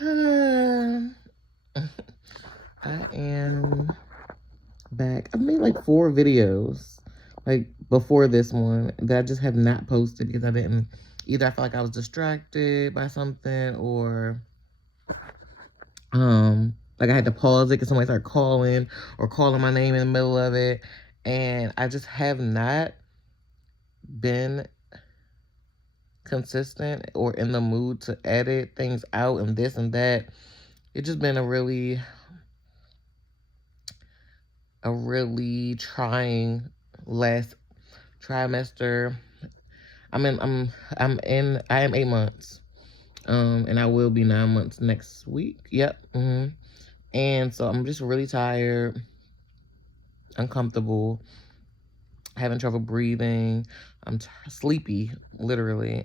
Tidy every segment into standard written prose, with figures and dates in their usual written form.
I am back. I made like 4 videos, like before this one, that I just have not posted because I didn't, either I felt like I was distracted by something, or like I had to pause it because somebody started calling or calling my name in the middle of it. And I just have not been consistent or in the mood to edit things out and this and that. It's just been a really trying last trimester. I am 8 months. And I will be 9 months next week. Yep. And so I'm just really tired, uncomfortable, having trouble breathing. I'm sleepy, literally.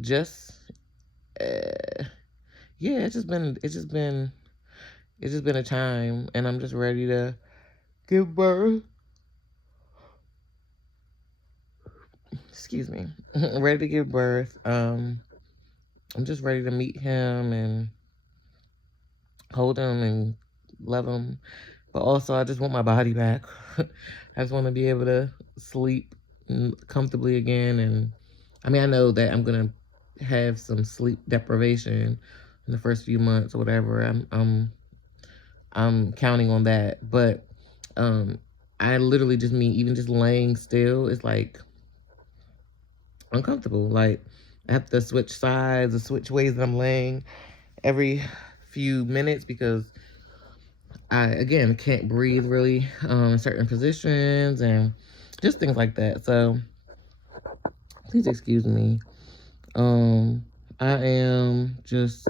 Just yeah, it's just been a time, and I'm just ready to give birth. Excuse me. Ready to give birth. I'm just ready to meet him and hold him and love him. But also, I just want my body back. I just want to be able to sleep comfortably again. And I mean, I know that I'm gonna have some sleep deprivation in the first few months or whatever. I'm counting on that. But I literally just mean even just laying still is like uncomfortable. Like I have to switch sides or switch ways that I'm laying every few minutes because I, again, can't breathe really in certain positions and just things like that. So please excuse me. I am just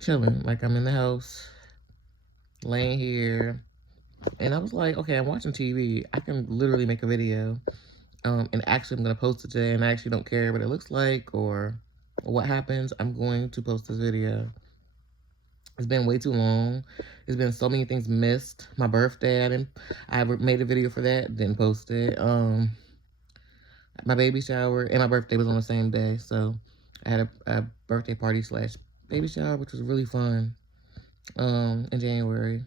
chilling. Like I'm in the house, laying here. And I was like, okay, I'm watching TV. I can literally make a video. And actually I'm going to post it today, and I actually don't care what it looks like or what happens. I'm going to post this video. It's been way too long. It's been so many things missed. My birthday, I made a video for that, didn't post it. My baby shower and my birthday was on the same day, so I had a birthday party slash baby shower, which was really fun. In January.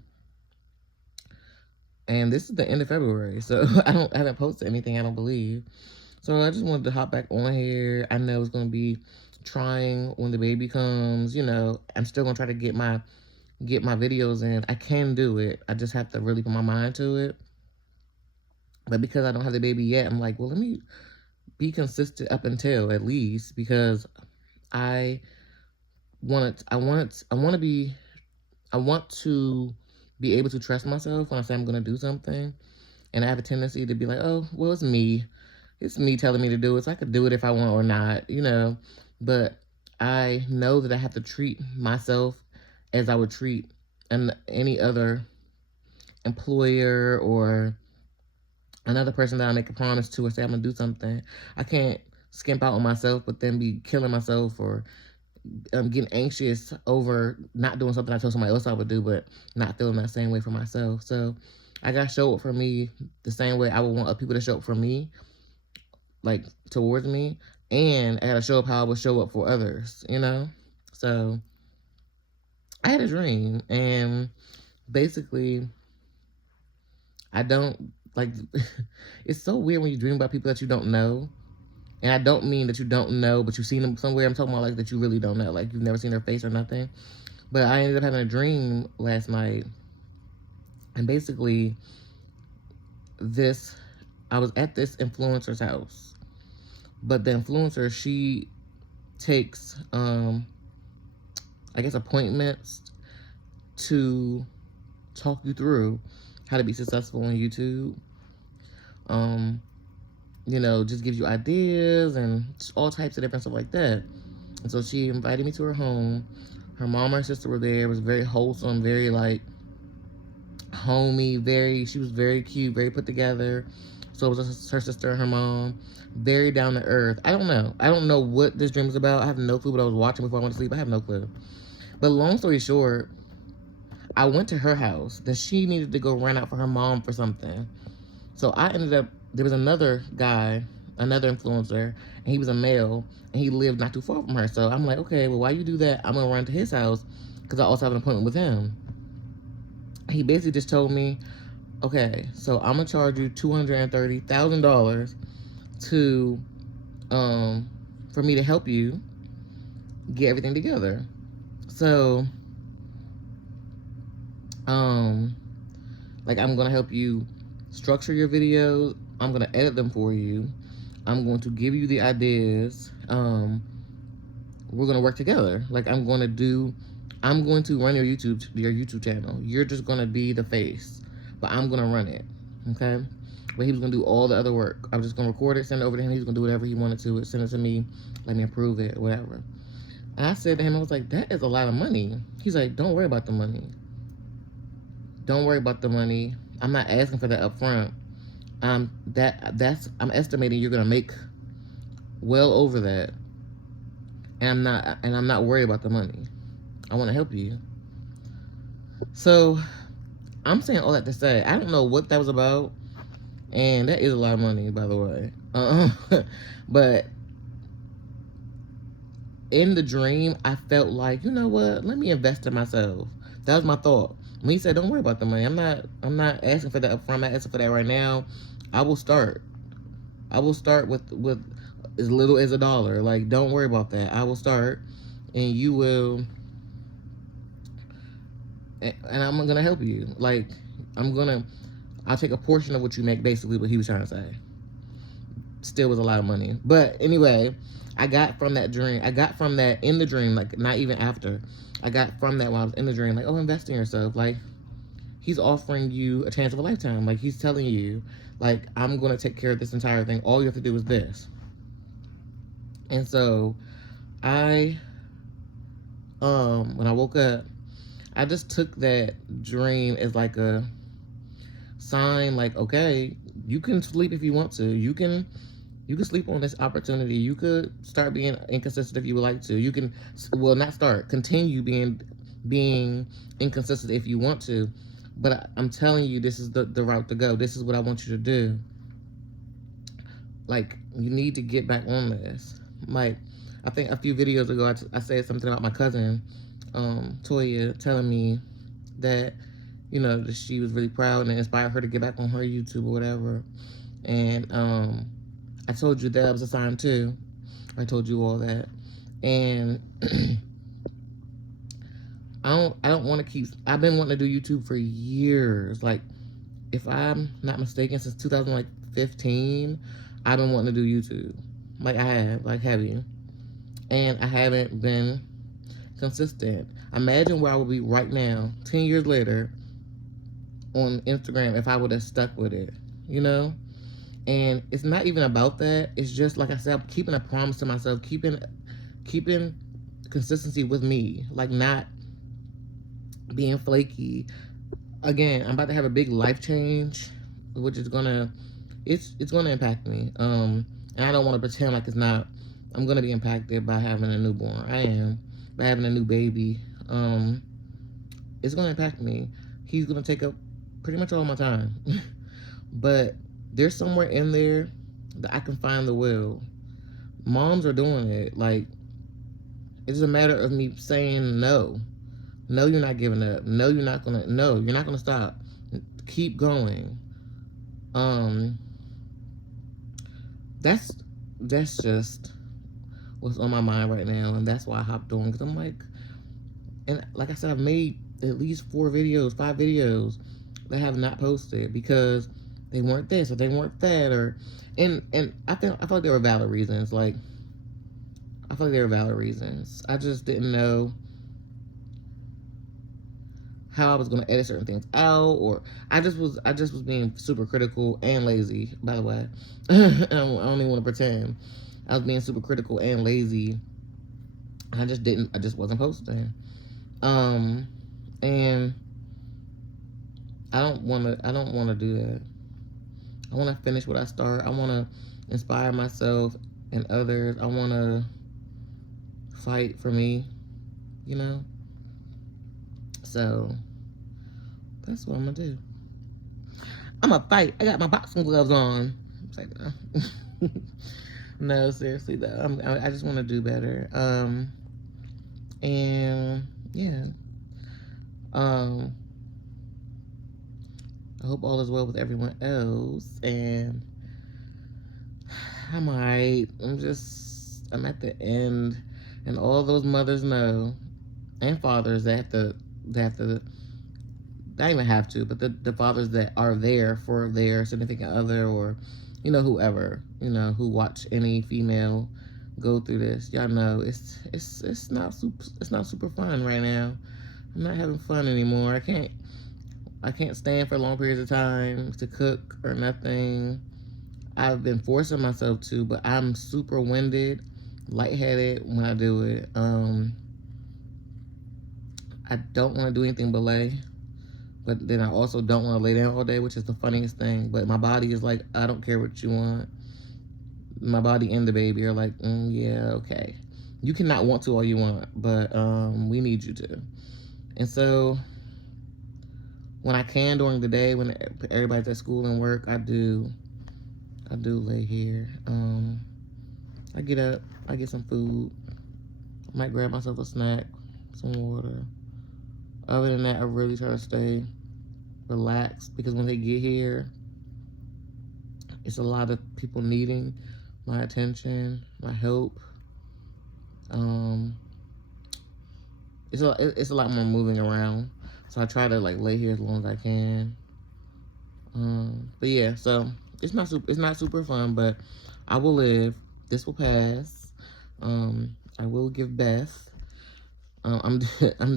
And this is the end of February, so I haven't posted anything, I don't believe. So I just wanted to hop back on here. I know it's gonna be trying when the baby comes. You know, I'm still gonna try to get my videos in. I can do it. I just have to really put my mind to it. But because I don't have the baby yet, I'm like, well, let me be consistent up until at least, because I want to be able to trust myself when I say I'm gonna do something. And I have a tendency to be like, oh, well, it's me. It's me telling me to do it, so I could do it if I want or not, you know. But I know that I have to treat myself as I would treat any other employer or another person that I make a promise to or say I'm gonna do something. I can't skimp out on myself, but then be killing myself or getting anxious over not doing something I told somebody else I would do, but not feeling that same way for myself. So I gotta show up for me the same way I would want other people to show up for me, like towards me, and I gotta show up how I would show up for others, you know? So I had a dream, and basically I don't like it's so weird when you dream about people that you don't know. And I don't mean that you don't know, but you've seen them somewhere. I'm talking about like that you really don't know, like you've never seen their face or nothing. But I ended up having a dream last night, and basically I was at this influencer's house, but the influencer, she takes I guess appointments to talk you through how to be successful on YouTube. You know, just gives you ideas and all types of different stuff like that. And so she invited me to her home. Her mom and her sister were there. It was very wholesome, very like homey, she was very cute, very put together. So it was her sister and her mom, very down to earth. I don't know what this dream was about. I have no clue what I was watching before I went to sleep. I have no clue. But long story short, I went to her house. Then she needed to go run out for her mom for something. So I ended up, there was another guy another influencer, and he was a male, and he lived not too far from her. So I'm like, okay, well, why you do that? I'm gonna run to his house because I also have an appointment with him. He basically just told me, okay, so I'm gonna charge you $230,000 to for me to help you get everything together. So like, I'm gonna help you structure your videos. I'm gonna edit them for you. I'm going to give you the ideas. We're gonna work together. Like, I'm going to run your YouTube channel. You're just gonna be the face, but I'm gonna run it. Okay? But he was gonna do all the other work. I was just gonna record it, send it over to him. He's gonna do whatever he wanted to. Send it to me, let me approve it, whatever. And I said to him, I was like, that is a lot of money. He's like, don't worry about the money. Don't worry about the money. I'm not asking for that up front. I'm estimating you're gonna make well over that. And I'm not worried about the money. I want to help you. So I'm saying all that to say, I don't know what that was about, and that is a lot of money, by the way. But in the dream, I felt like, you know what? Let me invest in myself. That was my thought. When he said, "Don't worry about the money," I'm not asking for that up front. I'm not asking for that right now. I will start. I will start with as little as $1. Like, don't worry about that. I will start, and you will, and I'm gonna help you. Like, I'll take a portion of what you make. Basically, what he was trying to say. Still was a lot of money, but anyway, I got from that in the dream, like, not even after. I got from that while I was in the dream, like, oh, invest in yourself. Like, he's offering you a chance of a lifetime. Like, he's telling you, like, I'm going to take care of this entire thing. All you have to do is this. And so when I woke up, I just took that dream as like a sign, like, okay, you can sleep if you want to. You can sleep on this opportunity. You could start being inconsistent if you would like to. You can, well, not start, continue being inconsistent if you want to. But I'm telling you, this is the route to go. This is what I want you to do. Like, you need to get back on this. Like, I think a few videos ago, I said something about my cousin, Toya, telling me that, you know, that she was really proud and it inspired her to get back on her YouTube or whatever. And I told you that was a sign too. I told you all that. And I don't want to keep, I've been wanting to do YouTube for years. Like, if I'm not mistaken, since 2015, I've been wanting to do YouTube. Like, I have, like, heavy. And I haven't been consistent. Imagine where I would be right now, 10 years later, on Instagram, if I would have stuck with it, you know? And it's not even about that. It's just, like I said, I'm keeping a promise to myself, keeping consistency with me, like, not being flaky. Again, I'm about to have a big life change, which is gonna, it's gonna impact me. And I don't want to pretend like it's not. I'm gonna be impacted by having a newborn. I am. By having a new baby. It's gonna impact me. He's gonna take up pretty much all my time. But there's somewhere in there that I can find the will. Moms are doing it. Like, it's a matter of me saying no. No, you're not giving up. No, you're not gonna stop. Keep going. That's just what's on my mind right now, and that's why I hopped on, because I'm like, and like I said, I've made at least 5 videos that have not posted because they weren't this or they weren't that, or and I feel like there were valid reasons. Like, I feel like there were valid reasons. I just didn't know how I was gonna edit certain things out, or I just was being super critical and lazy, by the way. I don't even want to pretend. I was being super critical and lazy. I just wasn't posting. And I don't wanna do that. I wanna finish what I start. I wanna inspire myself and others. I wanna fight for me, you know? So that's what I'm gonna do. I'm gonna fight. I got my boxing gloves on. It's like, No, seriously though, I just want to do better. And yeah, um, I hope all is well with everyone else. And I'm at the end, and all those mothers know, and fathers that have to, not even have to, but the fathers that are there for their significant other, or, whoever, who watch any female go through this. Y'all know it's not super fun right now. I'm not having fun anymore. I can't stand for long periods of time to cook or nothing. I've been forcing myself to, but I'm super winded, lightheaded when I do it. I don't want to do anything but lay, but then I also don't want to lay down all day, which is the funniest thing. But my body is like, I don't care what you want. My body and the baby are like, yeah, okay. You cannot want to all you want, but we need you to. And so when I can during the day, when everybody's at school and work, I do lay here. I get up, I get some food, I might grab myself a snack, some water. Other than that, I really try to stay relaxed, because when they get here, it's a lot of people needing my attention, my help. It's a lot more moving around, so I try to like lay here as long as I can. But yeah, so it's not super fun, but I will live. This will pass. I will give Beth. I'm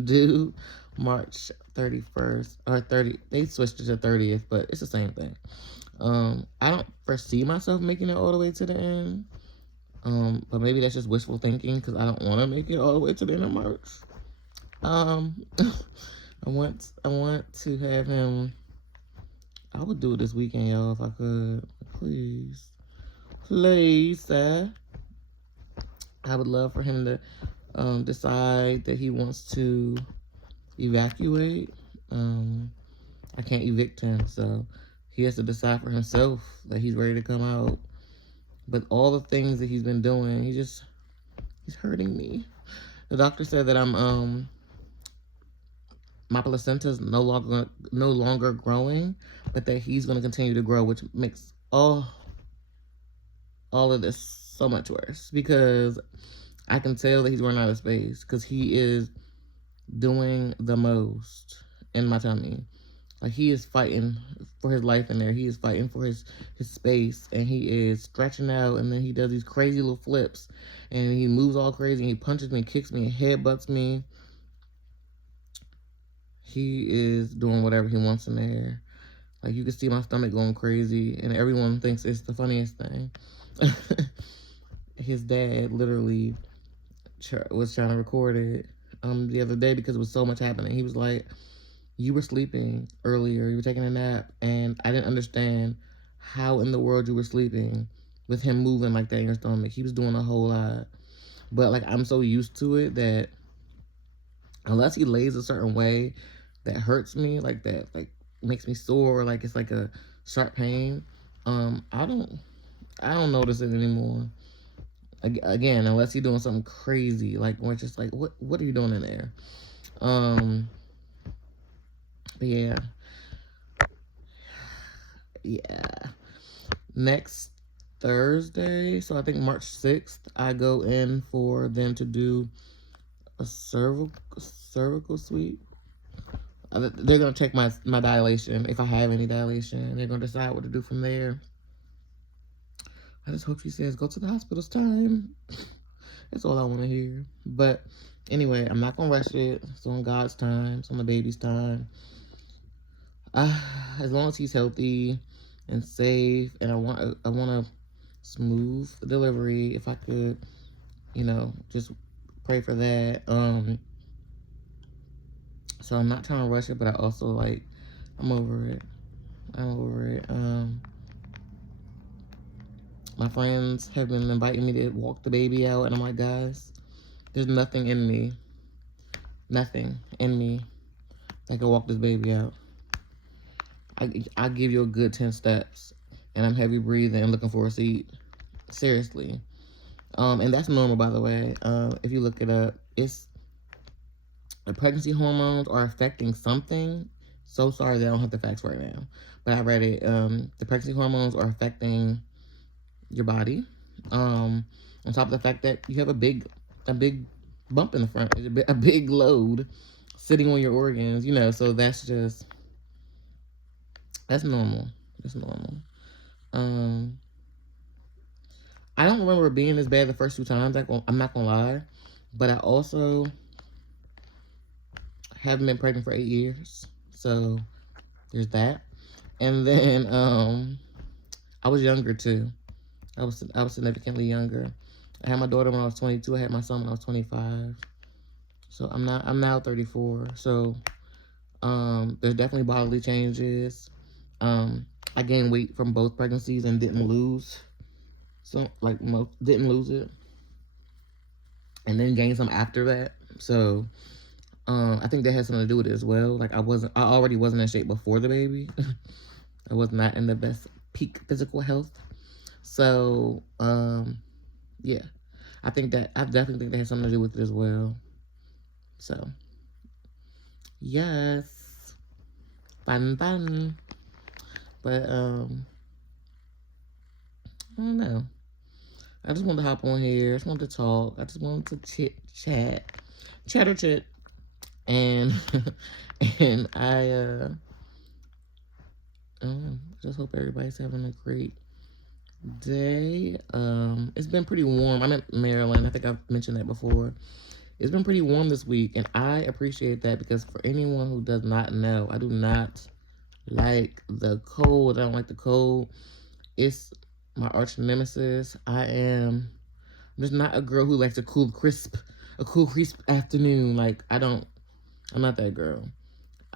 due March 31st or 30. They switched it to 30th, but it's the same thing. I don't foresee myself making it all the way to the end. But maybe that's just wishful thinking, because I don't want to make it all the way to the end of March. I want to have him. I would do it this weekend, y'all, if I could. Please, sir. I would love for him to decide that he wants to evacuate. I can't evict him, so he has to decide for himself that he's ready to come out. But all the things that he's been doing, he's hurting me. The doctor said that my placenta is no longer growing, but that he's going to continue to grow, which makes all of this so much worse, because I can tell that he's running out of space, because he is doing the most in my tummy. Like, he is fighting for his life in there. He is fighting for his space, and he is stretching out, and then he does these crazy little flips, and he moves all crazy, and he punches me, kicks me, and headbutts me. He is doing whatever he wants in there. Like, you can see my stomach going crazy, and everyone thinks it's the funniest thing. His dad literally was trying to record it the other day, because it was so much happening. He was like, you were sleeping earlier, you were taking a nap, and I didn't understand how in the world you were sleeping with him moving like that in your stomach. He was doing a whole lot. But, like, I'm so used to it that unless he lays a certain way that hurts me, like that, like, makes me sore, like it's like a sharp pain, I don't notice it anymore. Again, unless he's doing something crazy, like, we're just like, what are you doing in there? But yeah. Next Thursday, so I think March 6th, I go in for them to do a cervical sweep. They're going to check my dilation, if I have any dilation. They're going to decide what to do from there. I just hope she says, go to the hospital, it's time. That's all I want to hear. But anyway, I'm not going to rush it. It's on God's time. It's on the baby's time. As long as he's healthy and safe, and I want a smooth delivery, if I could, just pray for that. So I'm not trying to rush it, but I also, like, I'm over it. My friends have been inviting me to walk the baby out, and I'm like, guys, there's nothing in me that can walk this baby out. I give you a good 10 steps, and I'm heavy breathing and looking for a seat. Seriously. And that's normal, by the way. If you look it up, it's the pregnancy hormones are affecting something. So sorry that I don't have the facts right now, but I read it. The pregnancy hormones are affecting your body. On top of the fact that you have a big bump in the front, a big load sitting on your organs, so that's normal. That's normal. Um, I don't remember it being this bad the first 2 times. I'm not gonna lie, but I also haven't been pregnant for 8 years, so there's that. And then I was younger too. I was significantly younger. I had my daughter when I was 22. I had my son when I was 25. So I'm now 34. So there's definitely bodily changes. I gained weight from both pregnancies and didn't lose. So didn't lose it, and then gained some after that. So I think that has something to do with it as well. Like I already wasn't in shape before the baby. I was not in the best peak physical health. So yeah, I definitely think that has something to do with it as well. So yes, fun. But I don't know. I just wanted to hop on here. I just wanted to talk. I just wanted to chatter chit, and and just hope everybody's having a great day. It's been pretty warm. I'm in Maryland. I think I've mentioned that before. It's been pretty warm this week, and I appreciate that because for anyone who does not know, I do not like the cold. I don't like the cold. It's my arch nemesis. I'm just not a girl who likes a cool, crisp afternoon. Like, I'm not that girl.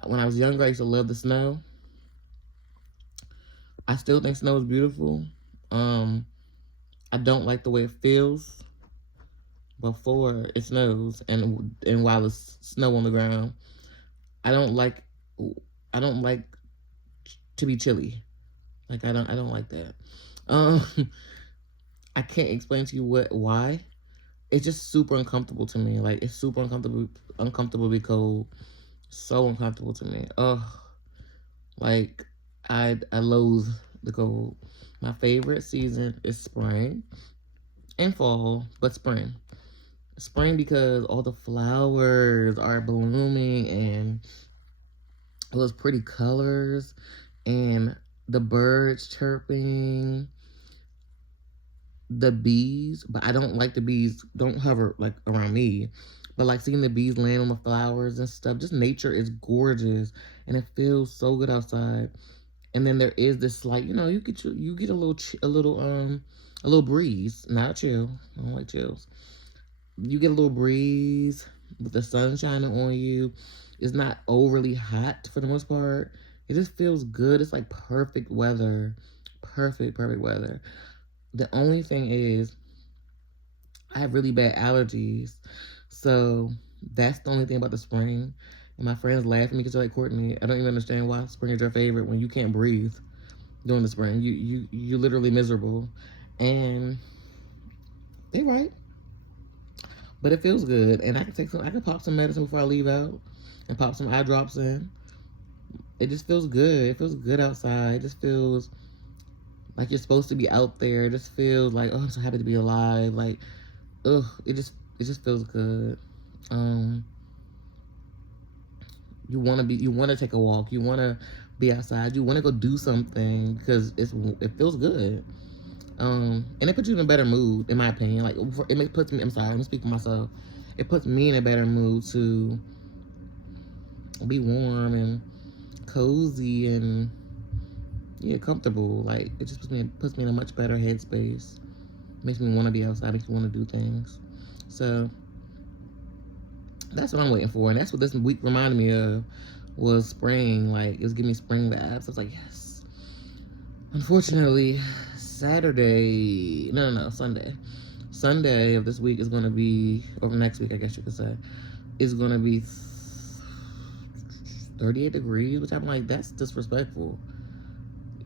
When I was younger, I used to love the snow. I still think snow is beautiful. I don't like the way it feels before it snows and while it's snow on the ground. I don't like to be chilly. Like I don't like that. I can't explain to you why. It's just super uncomfortable to me. Like it's super uncomfortable to be cold. So uncomfortable to me. Ugh. Like I loathe the cold. My favorite season is spring and fall, but spring. Spring because all the flowers are blooming and those pretty colors and the birds chirping, the bees, but I don't like the bees, don't hover like around me. But like seeing the bees land on the flowers and stuff, just nature is gorgeous and it feels so good outside. And then there is this slight, you get a little breeze, not a chill. I don't like chills. You get a little breeze with the sun shining on you. It's not overly hot for the most part. It just feels good. It's like perfect weather. Perfect weather. The only thing is I have really bad allergies. So that's the only thing about the spring. And my friends laugh at me because they're like, Courtney, I don't even understand why spring is your favorite when you can't breathe during the spring. You're literally miserable. And they're right. But it feels good. And I can pop some medicine before I leave out and pop some eye drops in. It just feels good. It feels good outside. It just feels like you're supposed to be out there. It just feels like, oh, I'm so happy to be alive. Like, ugh, it just feels good. You want to take a walk. You want to be outside. You want to go do something because it feels good. And it puts you in a better mood, in my opinion. Like puts me. I'm sorry, I'm speaking for myself. It puts me in a better mood to be warm and cozy and comfortable. Like it just puts me in a much better headspace. Makes me want to be outside. Makes me want to do things. So that's what I'm waiting for, and that's what this week reminded me of was spring. Like it was giving me spring vibes. I was like, yes. Unfortunately, Sunday of this week is going to be, or next week, I guess you could say, is going to be 38 degrees, which I'm like, that's disrespectful.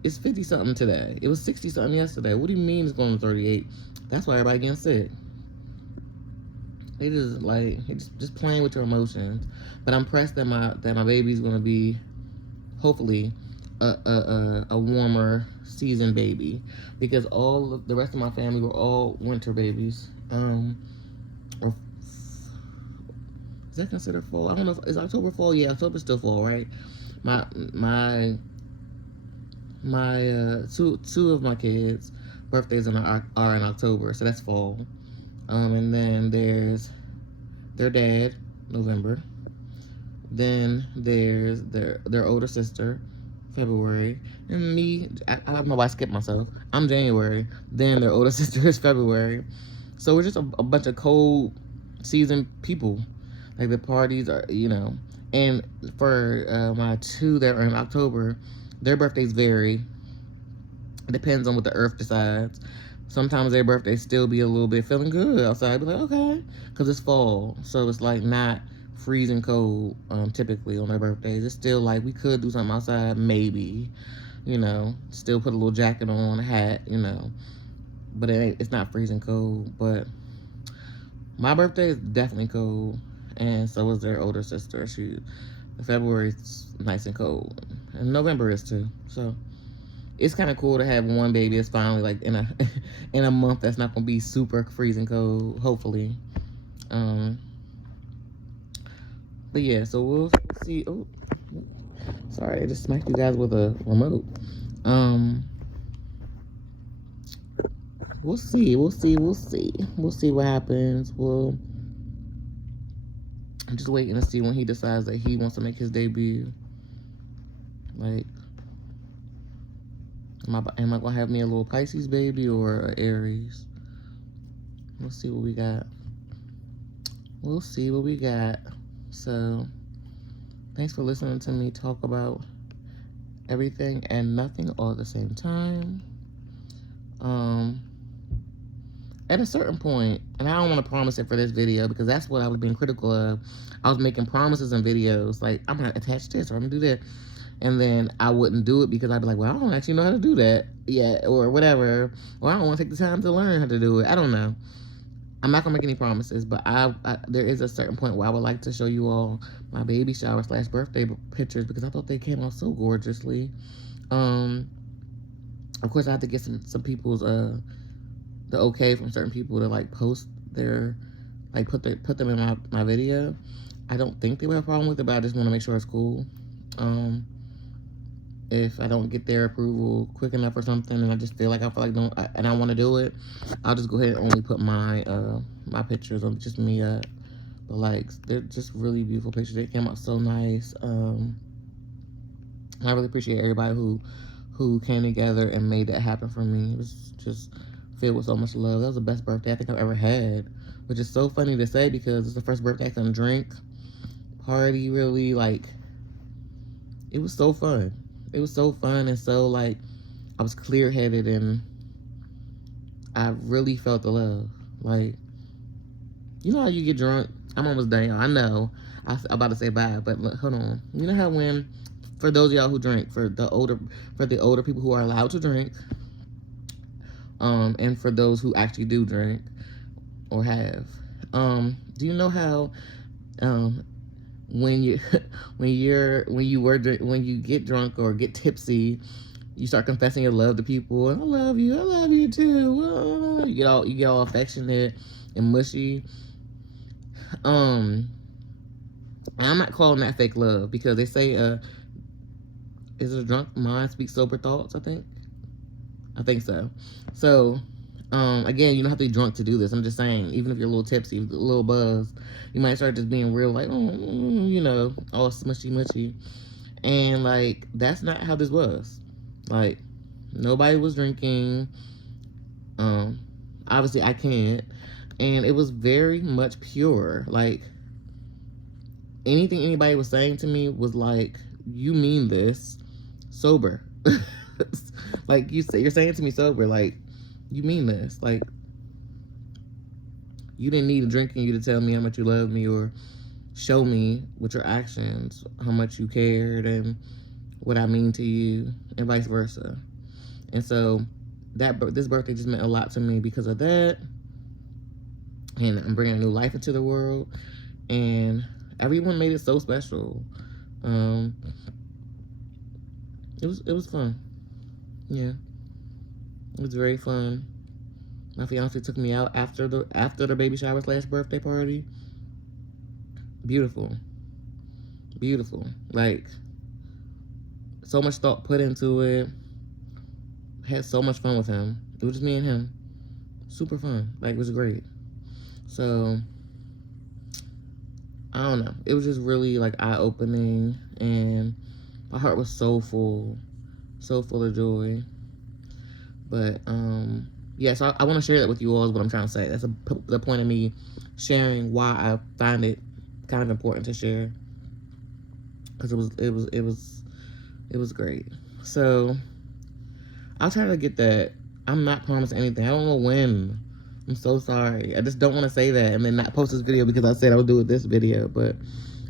It's 50 something today. It was 60 something yesterday. What do you mean it's going to 38? That's why everybody getting sick. They just like just playing with your emotions. But I'm pressed that my baby's gonna be hopefully a warmer season baby, because all of the rest of my family were all winter babies. Or is that considered fall? I don't know. Is October fall? Yeah, October's still fall, right? My two of my kids' birthdays are in October, so that's fall. And then there's their dad, November. Then there's their older sister, February. And me, I don't know why I skipped myself. I'm January. Then their older sister is February. So we're just a bunch of cold season people. Like the parties are, you know. And for my two that are in October, their birthdays vary. It depends on what the earth decides. Sometimes their birthdays still be a little bit feeling good outside. Be like, okay, because it's fall, so it's like not freezing cold. Typically on their birthdays, it's still like we could do something outside, maybe, you know, still put a little jacket on, a hat, you know, but it's not freezing cold. But my birthday is definitely cold, and so is their older sister. February's nice and cold, and November is too. So it's kind of cool to have one baby that's finally like in a in a month that's not gonna be super freezing cold, hopefully. But yeah, so we'll see. Oh, sorry, I just smacked you guys with a remote. We'll see what happens. I'm just waiting to see when he decides that he wants to make his debut. Like, am I gonna have me a little Pisces baby or an Aries? We'll see what we got. So, thanks for listening to me talk about everything and nothing all at the same time. At a certain point, and I don't want to promise it for this video because that's what I was being critical of. I was making promises in videos like, I'm gonna attach this or I'm gonna do that. And then I wouldn't do it because I'd be like, well, I don't actually know how to do that yet, or whatever. Or I don't want to take the time to learn how to do it. I don't know. I'm not gonna make any promises, but there is a certain point where I would like to show you all my baby shower / birthday pictures because I thought they came out so gorgeously. Of course, I have to get some people's the okay from certain people to like post their, like put them in my video. I don't think they would have a problem with it, but I just want to make sure it's cool. If I don't get their approval quick enough or something, and I just feel like I want to do it, I'll just go ahead and only put my my pictures of just me up. But like, they're just really beautiful pictures. They came out so nice. I really appreciate everybody who came together and made that happen for me. It was just filled with so much love. That was the best birthday I think I've ever had, which is so funny to say because it's the first birthday I can drink, party, really, like, it was so fun. It was so fun, and so, like, I was clear-headed, and I really felt the love. Like, you know how you get drunk? I'm almost done, y'all. I know. I'm about to say bye, but look, hold on. You know how when, for those of y'all who drink, for the older people who are allowed to drink, and for those who actually do drink or have, do you know how, when you get drunk or get tipsy, you start confessing your love to people? I love you too. You get all affectionate and mushy. I'm not calling that fake love because they say, is a drunk mind speaks sober thoughts, I think so. So, again, you don't have to be drunk to do this. I'm just saying, even if you're a little tipsy, a little buzzed, you might start just being real, like, you know, all smushy. And, like, that's not how this was. Like, nobody was drinking. Obviously, I can't. And it was very much pure. Like, anything anybody was saying to me was like, you mean this sober. Like, you're saying to me sober, like, you mean this. Like, you didn't need a drink in you to tell me how much you love me or show me with your actions how much you cared and what I mean to you, and vice versa. And so this birthday just meant a lot to me because of that. And I'm bringing new life into the world, and everyone made it so special. It was fun. Yeah, it was very fun. My fiance took me out after the baby shower / birthday party. Beautiful, beautiful. Like, so much thought put into it. Had so much fun with him. It was just me and him. Super fun. Like, it was great. So, I don't know. It was just really, like, eye-opening, and my heart was so full of joy. But, yeah, so I want to share that with you all is what I'm trying to say. That's the point of me sharing why I find it kind of important to share. Because it was great. So, I'll try to get that. I'm not promising anything. I don't know when. I'm so sorry. I just don't want to say that and then not post this video because I said I would do it this video. But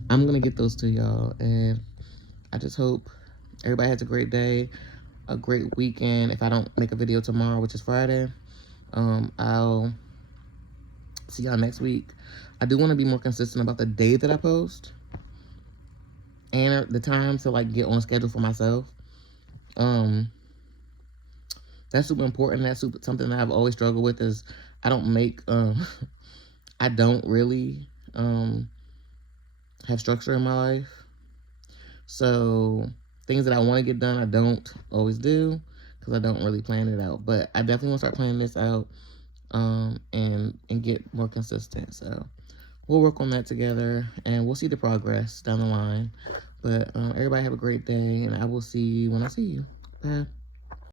I'm going to get those to y'all. And I just hope everybody has a great day, a great weekend. If I don't make a video tomorrow, which is Friday, I'll see y'all next week. I do want to be more consistent about the day that I post and the time to, like, get on schedule for myself. That's super important. That's something that I've always struggled with is I don't make, I don't really have structure in my life. So things that I want to get done, I don't always do because I don't really plan it out. But I definitely want to start planning this out and get more consistent. So we'll work on that together, and we'll see the progress down the line. But everybody have a great day, and I will see you when I see you. Bye.